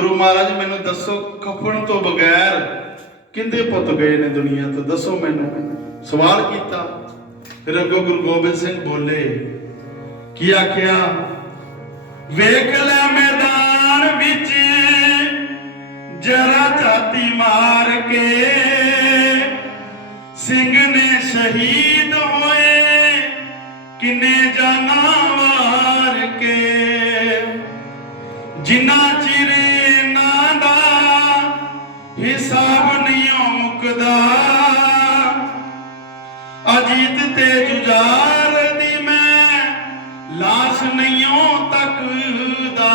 ਗੁਰੂ ਮਹਾਰਾਜ, ਮੈਨੂੰ ਦੱਸੋ ਕਫਨ ਤੋਂ ਬਗੈਰ ਕਿੰਦੇ ਪੁੱਤ ਗਏ ਨੇ ਦੁਨੀਆ ਤੋਂ? ਦੱਸੋ ਮੈਨੂੰ। ਸਵਾਲ ਕੀਤਾ। ਫਿਰ ਅੱਗੋਂ ਗੁਰੂ ਗੋਬਿੰਦ ਸਿੰਘ ਬੋਲੇ, ਕੀ ਆਖਿਆ? ਵੇਖ ਲੈ ਮੈਦਾਨ ਵਿੱਚ, ਜਰਾ ਛਾਤੀ ਮਾਰ ਕੇ ਸਿੰਘ ਨੇ ਸ਼ਹੀਦ ਹੋਏ, ਕਿੰਨੇ ਜਾਨਾਂ ਮਾਰ ਕੇ। ਜਿੰਨਾ ਚਿਰ ਅਜੀਤ ਤੇ ਜੁਝਾਰ ਦੀ ਮੈਂ ਲਾਸ਼ ਨਹੀਂ ਤੱਕਦਾ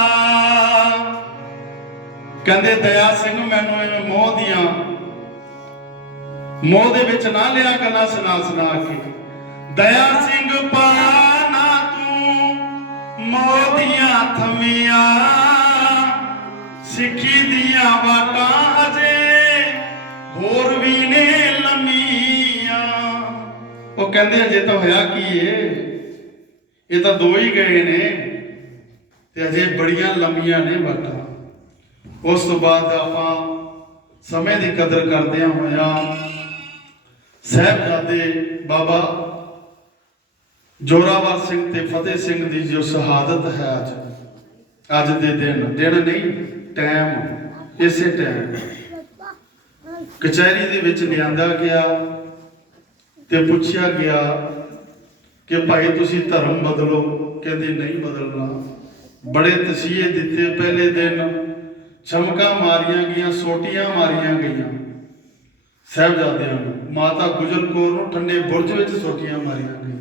ਕਹਿੰਦੇ ਦਇਆ ਸਿੰਘ ਮੈਨੂੰ ਐਵੇਂ ਮੋਹ ਦੀਆਂ, ਮੋਹ ਦੇ ਵਿੱਚ ਨਾ ਲਿਆ ਗੱਲਾਂ ਸੁਣਾ ਸੁਣਾ ਕੇ। ਦਇਆ ਸਿੰਘ ਪਾ ਨਾ ਤੂੰ ਮੋਹ ਦੀਆਂ ਥਮੀਆਂ, ਸਿੱਖੀ ਦੀਆਂ ਵਾਕਾਂ ਅਜੇ ਹੋਰ ਉਹ ਕਹਿੰਦੇ ਅਜੇ ਤਾਂ ਹੋਇਆ ਕੀ ਏ? ਇਹ ਤਾਂ ਦੋ ਹੀ ਗਏ ਨੇ ਤੇ ਅਜੇ ਬੜੀਆਂ ਲੰਮੀਆਂ ਨੇ ਵਾਟਾਂ ਉਸ ਤੋਂ ਬਾਅਦ ਆਪਾਂ ਸਮੇਂ ਦੀ ਕਦਰ ਕਰਦਿਆਂ ਹੋਇਆ ਸਹਿਬਜ਼ਾਦੇ ਬਾਬਾ ਜੋਰਾਵਰ ਸਿੰਘ ਤੇ ਫਤਿਹ ਸਿੰਘ ਦੀ ਜੋ ਸ਼ਹਾਦਤ ਹੈ ਅੱਜ ਅੱਜ ਦੇ ਦਿਨ ਦਿਨ ਨਹੀਂ, ਟਾਈਮ, ਇਸੇ ਟਾਈਮ। ਕਚਹਿਰੀ ਦੇ ਵਿੱਚ ਲਿਆਂਦਾ ਗਿਆ। ਤੇ ਪੁੱਛਿਆ ਗਿਆ ਕਿ ਭਾਈ ਤੁਸੀਂ ਧਰਮ ਬਦਲੋ। ਕਹਿੰਦੇ, ਨਹੀਂ ਬਦਲਣਾ। ਬੜੇ ਤਸੀਹੇ ਦਿੱਤੇ ਪਹਿਲੇ ਦਿਨ। ਚਮਕਾਂ ਮਾਰੀਆਂ ਗਈਆਂ, ਸੋਟੀਆਂ ਮਾਰੀਆਂ ਗਈਆਂ ਸਹਿਬਜ਼ਾਦਿਆਂ ਨੂੰ। ਮਾਤਾ ਗੁਜਰ ਕੌਰ ਨੂੰ ਠੰਡੇ ਬੁਰਜ ਵਿੱਚ ਸੋਟੀਆਂ ਮਾਰੀਆਂ ਗਈਆਂ।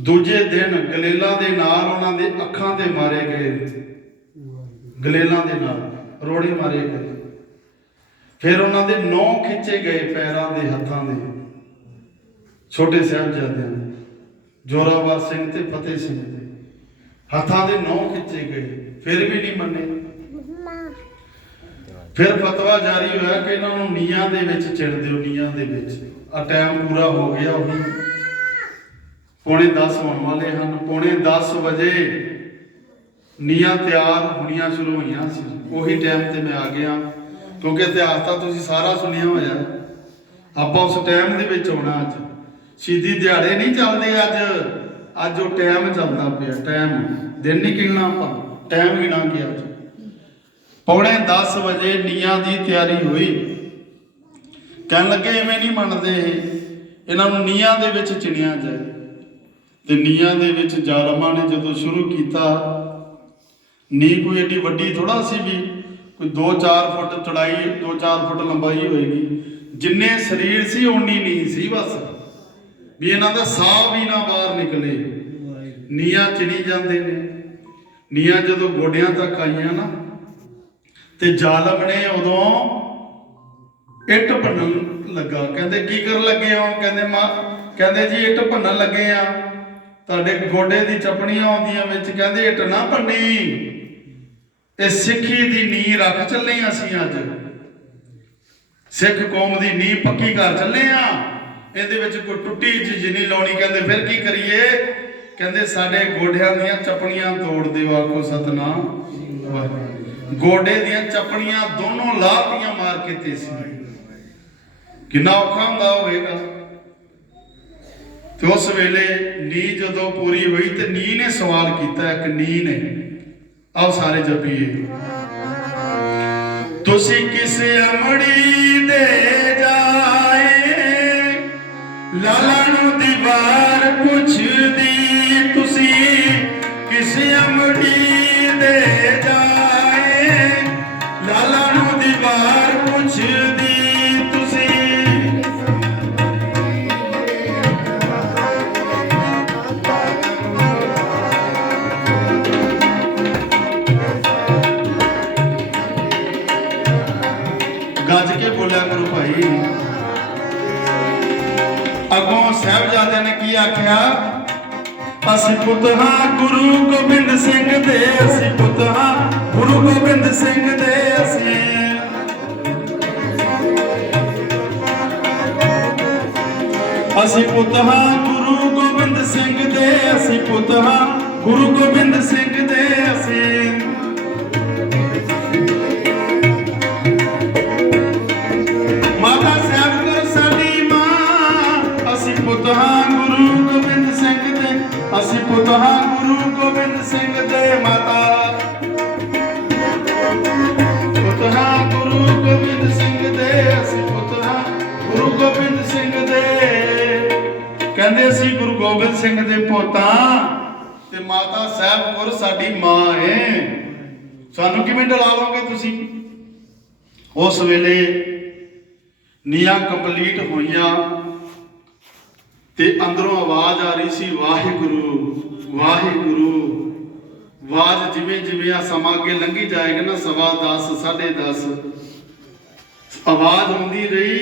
ਦੂਜੇ ਦਿਨ ਗਲੇਲਾਂ ਦੇ ਨਾਲ ਉਹਨਾਂ ਦੇ ਅੱਖਾਂ ਤੇ ਮਾਰੇ ਗਏ। ਗਲੇਲਾਂ ਦੇ ਨਾਲ ਰੋੜੇ ਮਾਰੇ ਗਏ। ਫਿਰ ਉਹਨਾਂ ਦੇ ਨੌ ਖਿੱਚੇ ਗਏ ਪੈਰਾਂ ਦੇ ਹੱਥਾਂ ਦੇ। ਛੋਟੇ ਸਾਹਿਬਜ਼ਾਦਿਆਂ ਦੇ ਜੋਰਾਵਰ ਸਿੰਘ ਤੇ ਫਤਿਹ ਸਿੰਘ ਦੇ। ਹੱਥਾਂ ਦੇ ਨੌ ਖਿੱਚੇ ਗਏ, ਫਿਰ ਵੀ ਨਹੀਂ ਮੰਨੇ। ਫਿਰ ਫਤਵਾ ਜਾਰੀ ਹੋਇਆ ਕਿ ਇਹਨਾਂ ਨੂੰ ਨੀਆਂ ਦੇ ਵਿੱਚ ਚਿੜ ਦਿਓ ਨੀਆਂ ਦੇ ਵਿੱਚ। ਆ ਟਾਈਮ ਪੂਰਾ ਹੋ ਗਿਆ ਉਹੀ। ਪੌਣੇ 10 ਹੋਣ ਵਾਲੇ ਹਨ। ਪੌਣੇ 10 ਵਜੇ ਨੀਆਂ ਤਿਆਰ ਹੋਣੀਆਂ ਸ਼ੁਰੂ ਹੋਈਆਂ ਸੀ। ਉਹੀ ਟਾਈਮ ਤੇ ਮੈਂ ਆ ਗਿਆ। ਕਿਉਂਕਿ ਇਤਿਹਾਸ ਤਾਂ ਤੁਸੀਂ ਸਾਰਾ ਸੁਣਿਆ ਹੋਇਆ। ਆਪਾਂ ਉਸ ਟਾਈਮ ਦੇ ਵਿੱਚ ਆਉਣਾ ਅੱਜ। ਸ਼ਹੀਦੀ ਦਿਹਾੜੇ ਨਹੀਂ ਚੱਲਦੇ ਅੱਜ। ਅੱਜ ਉਹ ਟਾਈਮ ਚੱਲਦਾ ਪਿਆ ਟਾਈਮ ਦਿਨ ਨਹੀਂ ਗਿਣਨਾ ਆਪਾਂ ਟਾਈਮ ਗਿਣਾ ਗਿਆ ਅੱਜ। ਪੌਣੇ 10 ਵਜੇ ਨੀਆਂ ਦੀ ਤਿਆਰੀ ਹੋਈ। ਕਹਿਣ ਲੱਗੇ ਐਵੇਂ ਨਹੀਂ ਮੰਨਦੇ ਇਹਨਾਂ ਨੂੰ ਨੀਆਂ ਦੇ ਵਿੱਚ ਚਿਣਿਆ ਜਾਏ। ਤੇ ਨੀਆਂ ਦੇ ਵਿੱਚ ਜ਼ਾਲਮਾਂ ਨੇ ਜਦੋਂ ਸ਼ੁਰੂ ਕੀਤਾ ਨੀ ਕੋਈ ਏਡੀ ਵੱਡੀ ਥੋੜਾ ਸੀ ਵੀ, ਕੋਈ 2-4 ਫੁੱਟ ਚੜਾਈ 2-4 ਫੁੱਟ ਲੰਬਾਈ ਹੋਏਗੀ। ਜਿੰਨੇ ਸਰੀਰ ਸੀ, ਓਨੀ ਨਹੀਂ ਸੀ ਬਸ। ਵੀ ਇਹਨਾਂ ਦਾ ਸਾਹ ਵੀ ਨਾ ਬਾਹਰ ਨਿਕਲੇ। ਨੀਆਂ ਚਿਣੀ ਜਾਂਦੇ ਨੇ। ਨੀਆਂ ਜਦੋਂ ਗੋਡਿਆਂ ਤੱਕ ਆਈਆਂ ਨਾ, ਤੇ ਜ਼ਾਲਮ ਨੇ ਉਦੋਂ ਇੱਟ ਭੰਨਣ ਲੱਗਾ। ਕਹਿੰਦੇ, ਕੀ ਕਰਨ ਲੱਗੇ ਆ ਕਹਿੰਦੇ, ਮਾਂ, ਕਹਿੰਦੇ ਜੀ ਇੱਟ ਭੰਨਣ ਲੱਗੇ ਆ। ਤੁਹਾਡੇ ਗੋਡੇ ਦੀ ਚਪਣੀਆਂ ਆਉਂਦੀਆਂ ਵਿੱਚ। ਕਹਿੰਦੇ, ਇੱਟ ਨਾ ਭੰਨੀ। ਤੇ ਸਿੱਖੀ ਦੀ ਨੀਂਹ ਰੱਖ ਚੱਲੇ ਅਸੀਂ ਅੱਜ। ਸਿੱਖ ਕੌਮ ਦੀ ਨੀਂਹ ਪੱਕੀ ਕਰ ਚੱਲੇ ਆ। ਇਹਦੇ ਵਿੱਚ ਕੋਈ ਟੁੱਟੀ ਚੀਜ਼ ਨਹੀਂ ਲਾਉਣੀ, ਕਹਿੰਦੇ ਫਿਰ ਕੀ ਕਰੀਏ? ਕਹਿੰਦੇ ਸਾਡੇ ਗੋਡਿਆਂ ਦੀਆਂ ਚਪਣੀਆਂ ਤੋੜ ਦਿਓ ਆਖੋ ਸਤਨਾਮ। ਗੋਡੇ ਦੀਆਂ ਚਪਣੀਆਂ ਦੋਨੋਂ ਲਾਤੀਆਂ ਮਾਰ ਕੇ ਤੇ ਸੀ। ਕਿੰਨਾ ਔਖਾ ਹੁੰਦਾ ਹੋਵੇਗਾ ਤੇ ਉਸ ਵੇਲੇ ਨੀ ਜਦੋਂ ਪੂਰੀ ਹੋਈ ਤੇ ਨੀ ਨੇ ਸਵਾਲ ਕੀਤਾ, ਇੱਕ ਨੀ ਨੇ, ਆਓ ਸਾਰੇ ਜਪੀਏ। ਤੁਸੀਂ ਕਿਸ ਅਮੜੀ ਦੇ ਜਾਏ ਲਾਲਾ ਨੂੰ ਦੀਵਾਰ ਪੁੱਛਦੀ ਤੁਸੀਂ ਕਿਸ ਅਮੜੀ ਦੇ ਜਾਏ ਅਗੋਂ ਸਾਹਿਬਜ਼ਾਦੇ ਨੇ ਕੀ ਆਖਿਆ? ਅਸੀਂ ਪੁੱਤ ਹਾਂ ਗੁਰੂ ਗੋਬਿੰਦ ਸਿੰਘ ਦੇ, ਅਸੀਂ ਪੁੱਤ ਹਾਂ ਗੁਰੂ ਗੋਬਿੰਦ ਸਿੰਘ ਦੇ ਅਸੀਂ। ਅਸੀਂ ਪੁੱਤ ਹਾਂ ਗੁਰੂ ਗੋਬਿੰਦ ਸਿੰਘ ਦੇ, ਅਸੀਂ ਪੁੱਤ ਹਾਂ ਗੁਰੂ ਗੋਬਿੰਦ ਸਿੰਘ ਦੇ ਅਸੀਂ। ਅਸੀਂ ਪੁੱਤ ਹਾਂ ਗੁਰੂ ਗੋਬਿੰਦ ਸਿੰਘ ਦੇ ਮਾਤਾ। ਪੁੱਤ ਹਾਂ ਗੁਰੂ ਗੋਬਿੰਦ ਸਿੰਘ ਦੇ, ਅਸੀਂ ਪੁੱਤ ਹਾਂ ਗੁਰੂ ਗੋਬਿੰਦ ਸਿੰਘ ਦੇ। ਕਹਿੰਦੇ ਸੀ ਗੁਰੂ ਗੋਬਿੰਦ ਸਿੰਘ ਦੇ ਪੋਤਾਂ ਤੇ ਮਾਤਾ ਸਾਹਿਬ ਕੌਰ ਸਾਡੀ ਮਾਂ ਹੈ ਸਾਨੂੰ ਕਿਵੇਂ ਡਲਾ ਲਓਗੇ ਤੁਸੀਂ? ਉਸ ਵੇਲੇ ਨੀਆਂ ਕੰਪਲੀਟ ਹੋਈਆਂ। ਤੇ ਅੰਦਰੋਂ ਆਵਾਜ਼ ਆ ਰਹੀ ਸੀ, ਵਾਹਿਗੁਰੂ ਵਾਹਿਗੁਰੂ। ਆਵਾਜ਼ ਜਿਵੇਂ ਜਿਵੇਂ ਆ ਸਮਾਂ ਅੱਗੇ ਲੰਘੀ ਜਾਏਗਾ ਨਾ, ਸਵਾ 10 10:30 ਆਵਾਜ਼ ਹੁੰਦੀ ਰਹੀ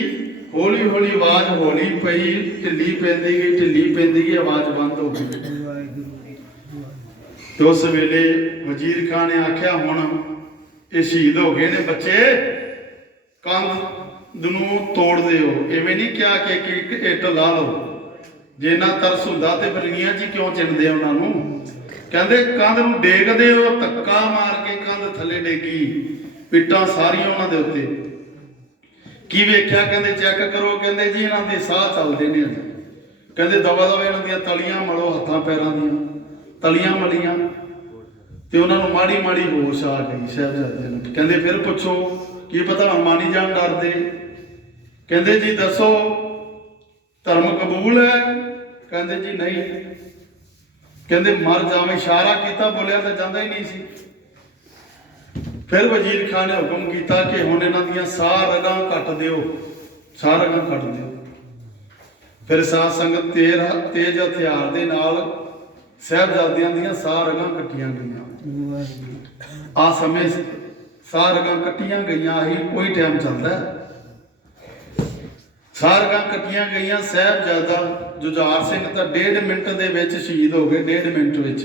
ਹੌਲੀ ਹੌਲੀ ਆਵਾਜ਼ ਹੌਲੀ ਪਈ, ਢਿੱਲੀ ਪੈਂਦੀ ਗਈ, ਢਿੱਲੀ ਪੈਂਦੀ ਗਈ, ਆਵਾਜ਼ ਬੰਦ ਹੋ ਗਈ। ਤੇ ਉਸ ਵੇਲੇ ਵਜ਼ੀਰ ਖਾਨ ਨੇ ਆਖਿਆ, ਹੁਣ ਇਹ ਸ਼ਹੀਦ ਹੋ ਗਏ ਨੇ ਬੱਚੇ, ਕੰਧ ਨੂੰ ਤੋੜ ਦਿਓ। ਐਵੇਂ ਨਹੀਂ ਕਿਹਾ ਕਿ ਇੱਕ ਇੱਟ ਲਾ ਲਓ। ਜੇ ਨਾ ਤਰਸ ਹੁੰਦਾ ਤੇ ਬਰਗੀਆਂ ਜੀ ਕਿਉਂ ਚਿੰਦੇ ਉਹਨਾਂ ਨੂੰ? ਕਹਿੰਦੇ ਕੰਧ ਨੂੰ ਡੇਗਦੇ ਹੋ ਧੱਕਾ ਮਾਰ ਕੇ ਕੰਧ ਥੱਲੇ ਡੇਗੀ, ਪਿੱਟਾਂ ਸਾਰੀਆਂ ਉਹਨਾਂ ਦੇ ਉੱਤੇ। ਕੀ ਵੇਖਿਆ? ਕਹਿੰਦੇ ਚੈੱਕ ਕਰੋ। ਕਹਿੰਦੇ ਜੀ ਇਹਨਾਂ ਦੇ ਸਾਹ ਚੱਲਦੇ ਨੇ ਕਹਿੰਦੇ ਦਵਾ ਦਵਾ ਇਹਨਾਂ ਦੀਆਂ ਤਲੀਆਂ ਮਲੋ ਹੱਥਾਂ ਪੈਰਾਂ ਦੀਆਂ। ਤਲੀਆਂ ਮਲੀਆਂ। ਤੇ ਉਹਨਾਂ ਨੂੰ ਮਾੜੀ ਮਾੜੀ ਹੋਸ਼ ਆ ਗਈ ਸਾਹਿਬਜ਼ਾਦਿਆਂ ਨੂੰ। ਕਹਿੰਦੇ ਫਿਰ ਪੁੱਛੋ, ਕੀ ਪਤਾ ਮਾਨੀ ਜਾਣ ਡਰਦੇ। ਕਹਿੰਦੇ ਜੀ ਦੱਸੋ, ਧਰਮ ਕਬੂਲ ਹੈ? ਕਹਿੰਦੇ ਜੀ ਨਹੀਂ। ਕਹਿੰਦੇ ਮਰ ਜਾਵੇਂ ਇਸ਼ਾਰਾ ਕੀਤਾ ਬੋਲਿਆ ਤਾਂ ਜਾਂਦਾ ਹੀ ਨਹੀਂ ਸੀ। ਫਿਰ ਵਜ਼ੀਰ ਖਾਨ ਨੇ ਹੁਕਮ ਕੀਤਾ ਕਿ ਹੁਣ ਇਹਨਾਂ ਦੀਆਂ ਸਾਹ ਰਗਾਂ ਕੱਟ ਦਿਓ ਸਾਹ ਰਗਾਂ ਕੱਟ ਦਿਓ। ਫਿਰ ਸਾਧ ਸੰਗਤ ਤੇਰ ਤੇਜ ਹਥਿਆਰ ਦੇ ਨਾਲ ਸਾਹਿਬਜ਼ਾਦਿਆਂ ਦੀਆਂ ਸਾਹ ਰਗਾਂ ਕੱਟੀਆਂ ਗਈਆਂ। ਆ ਸਮੇਂ ਸਾਹ ਰਗਾਂ ਕੱਟੀਆਂ ਗਈਆਂ ਆਹੀ ਕੋਈ ਟਾਈਮ ਚੱਲਦਾ ਹੈ। ਕੱਟੀਆਂ ਗਈਆਂ ਸਾਹਿਬਜ਼ਾਦਾ ਜੁਝਾਰ ਸਿੰਘ ਤਾਂ ਡੇਢ ਮਿੰਟ ਦੇ ਵਿੱਚ ਸ਼ਹੀਦ ਹੋ ਗਏ, ਡੇਢ ਮਿੰਟ ਵਿੱਚ।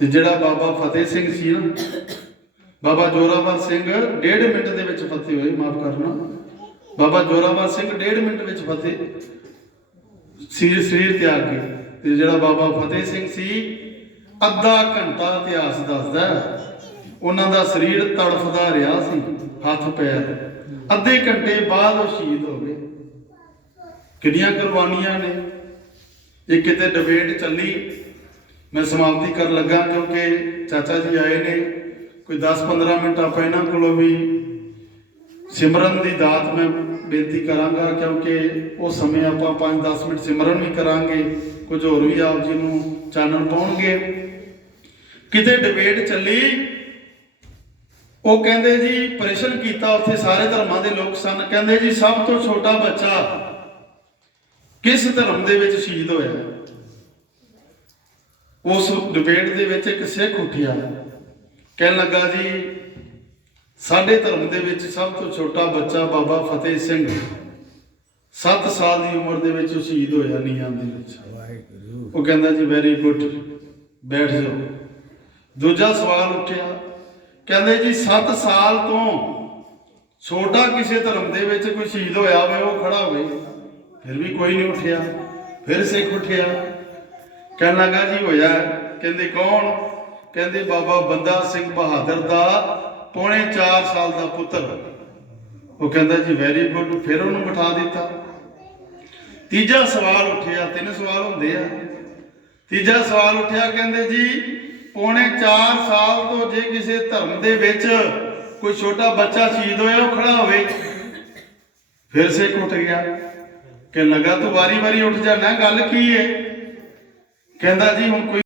ਤੇ ਜਿਹੜਾ ਬਾਬਾ ਫਤਿਹ ਸਿੰਘ ਸੀ ਨਾ, ਬਾਬਾ ਜੋਰਾਵਰ ਸਿੰਘ ਡੇਢ ਮਿੰਟ ਦੇ ਵਿੱਚ ਫਤਿਹ ਹੋਏ, ਮਾਫ ਕਰਨਾ ਬਾਬਾ ਜੋਰਾਵਰ ਸਿੰਘ ਡੇਢ ਮਿੰਟ ਵਿੱਚ ਫਤਿਹ ਸਰੀਰ ਸਰੀਰ ਤਿਆਗ ਕੇ। ਤੇ ਜਿਹੜਾ ਬਾਬਾ ਫਤਿਹ ਸਿੰਘ ਸੀ, ਅੱਧਾ ਘੰਟਾ ਇਤਿਹਾਸ ਦੱਸਦਾ ਉਹਨਾਂ ਦਾ ਸਰੀਰ ਤੜਫਦਾ ਰਿਹਾ ਸੀ। ਹੱਥ ਪੈਰ। ਅੱਧੇ ਘੰਟੇ ਬਾਅਦ ਉਹ ਸ਼ਹੀਦ ਹੋ ਗਏ। ਕਿੰਨੀਆਂ ਕੁਰਬਾਨੀਆਂ ਨੇ। ਇਹ ਕਿਤੇ ਡਿਬੇਟ ਚੱਲੀ। ਮੈਂ ਸਮਾਪਤੀ ਕਰਨ ਲੱਗਾ ਕਿਉਂਕਿ ਚਾਚਾ ਜੀ ਆਏ ਨੇ। ਕੋਈ 10-15 ਮਿੰਟ ਆਪਾਂ ਇਹਨਾਂ ਕੋਲੋਂ ਵੀ ਸਿਮਰਨ ਦੀ ਦਾਤ ਮੈਂ ਬੇਨਤੀ ਕਰਾਂਗਾ ਕਿਉਂਕਿ ਉਹ ਸਮੇਂ ਆਪਾਂ 5-10 ਮਿੰਟ ਸਿਮਰਨ ਵੀ ਕਰਾਂਗੇ। ਕੁਝ ਹੋਰ ਵੀ ਆਪ ਜੀ ਨੂੰ ਚਾਨਣ ਪਾਉਣਗੇ। ਕਿਤੇ ਡਿਬੇਟ ਚੱਲੀ। ਉਹ ਕਹਿੰਦੇ ਜੀ ਪ੍ਰਸ਼ਨ ਕੀਤਾ ਉੱਥੇ ਸਾਰੇ ਧਰਮਾਂ ਦੇ ਲੋਕ ਸਨ। ਕਹਿੰਦੇ ਜੀ ਸਭ ਤੋਂ ਛੋਟਾ ਬੱਚਾ ਕਿਸ ਧਰਮ ਦੇ ਵਿੱਚ ਸ਼ਹੀਦ ਹੋਇਆ? ਉਸ ਡਿਬੇਟ ਦੇ ਵਿੱਚ ਇੱਕ ਸਿੱਖ ਉੱਠਿਆ। ਕਹਿਣ ਲੱਗਾ ਜੀ ਸਾਡੇ ਧਰਮ ਦੇ ਵਿੱਚ ਸਭ ਤੋਂ ਛੋਟਾ ਬੱਚਾ ਬਾਬਾ ਫਤਿਹ ਸਿੰਘ 7 ਸਾਲ ਦੀ ਉਮਰ ਦੇ ਵਿੱਚ ਸ਼ਹੀਦ ਹੋਇਆ ਨੀਹਾਂ ਦੇ ਵਿੱਚ। ਉਹ ਕਹਿੰਦਾ ਜੀ ਵੈਰੀ ਗੁੱਡ ਬੈਠ ਜਾਓ। ਦੂਜਾ ਸਵਾਲ ਉੱਠਿਆ ਕਹਿੰਦੇ ਜੀ 7 ਸਾਲ ਤੋਂ ਛੋਟਾ ਕਿਸੇ ਧਰਮ ਦੇ ਵਿੱਚ ਕੋਈ ਸ਼ਹੀਦ ਹੋਇਆ ਹੋਵੇ, ਉਹ ਖੜਾ ਹੋਵੇ। ਫਿਰ ਵੀ ਕੋਈ ਨਹੀਂ ਉੱਠਿਆ। ਫਿਰ ਸਿੱਖ ਉੱਠਿਆ। ਕਹਿਣ ਲੱਗਾ ਜੀ, ਹੋਇਆ। ਕਹਿੰਦੇ, ਕੌਣ? ਕਹਿੰਦੇ, ਬਾਬਾ ਬੰਦਾ ਸਿੰਘ ਬਹਾਦਰ ਦਾ ਪੌਣੇ 4 ਸਾਲ ਦਾ ਪੁੱਤਰ। ਉਹ ਕਹਿੰਦਾ ਜੀ ਵੈਰੀ ਗੁੱਡ ਫਿਰ ਉਹਨੂੰ ਬਿਠਾ ਦਿੱਤਾ। ਤੀਜਾ ਸਵਾਲ ਉੱਠਿਆ। ਤਿੰਨ ਸਵਾਲ ਹੁੰਦੇ ਆ। ਤੀਜਾ ਸਵਾਲ ਉੱਠਿਆ, ਕਹਿੰਦੇ ਜੀ ਪੌਣੇ 4 ਸਾਲ ਤੋਂ ਜੇ ਕਿਸੇ ਧਰਮ ਦੇ ਵਿੱਚ ਕੋਈ ਛੋਟਾ ਬੱਚਾ ਸ਼ਹੀਦ ਹੋਇਆ, ਉਹ ਖੜਾ ਹੋਵੇ। ਫਿਰ ਸਿੱਖ ਉੱਠ ਗਿਆ ਕਿ ਲਗਾ ਤੂੰ ਵਾਰੀ ਵਾਰੀ ਉੱਠ ਜਾਣਾ ਗੱਲ ਕੀ ਹੈ ਕਹਿੰਦਾ ਜੀ, ਹੁਣ ਕੋਈ